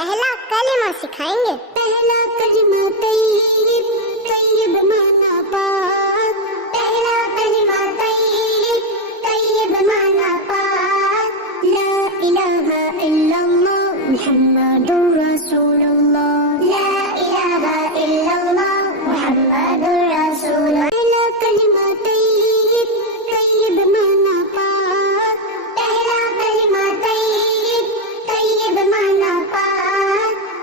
پہلا کلمہ سکھائیں گے۔ پہلا کلمہ طیب، طیب مانا پاک۔ پہلا کلمہ طیب، طیب مانا پاک۔ لا الہ الا اللہ محمد رسول اللہ۔ لا الہ الا اللہ محمد رسول اللہ۔ پہلا کلمہ طیب، طیب مانا پاک۔ پہلا کلمہ طیب، طیب مانا پاک۔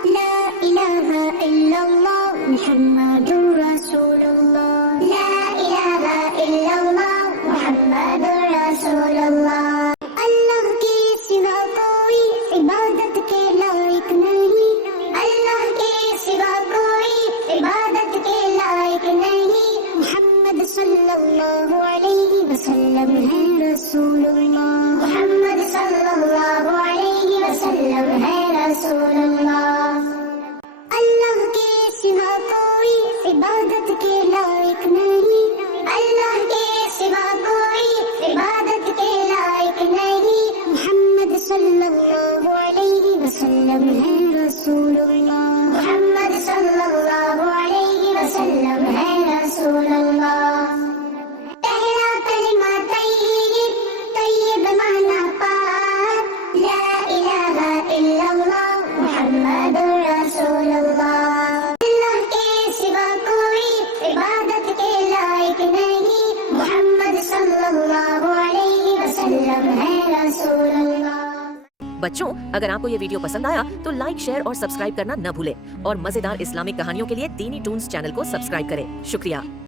لا الہ الا اللہ محمد رسول اللہ۔ لا الہ الا اللہ محمد رسول اللہ۔ اللہ کے سوا کوئی عبادت کے لائق نہیں۔ اللہ کے سوا کوئی عبادت کے لائق نہیں۔ محمد صلی اللہ علیہ وسلم ہے رسول اللہ۔ محمد صلی اللہ علیہ وسلم ہے رسول اللہ۔ اللہ کے سوا کوئی عبادت کے لائق نہیں۔ اللہ کے سوا کوئی عبادت کے لائق نہیں۔ محمد صلی اللہ علیہ وسلم ہے رسول اللہ۔ محمد صلی اللہ علیہ وسلم ہے رسول اللہ۔ پہلا کلمہ طیب، طیب مانا پاک۔ لا الہ الا اللہ محمد رسول اللہ۔ اللہ کے سوا کوئی عبادت کے لائق نہیں۔ محمد صلی اللہ علیہ وسلم ہے رسول اللہ۔ بچوں، اگر آپ کو یہ ویڈیو پسند آیا تو لائک، شیئر اور سبسکرائب کرنا نہ بھولیں اور مزیدار اسلامک کہانیوں کے لیے دینی ٹونز چینل کو سبسکرائب کریں۔ شکریہ۔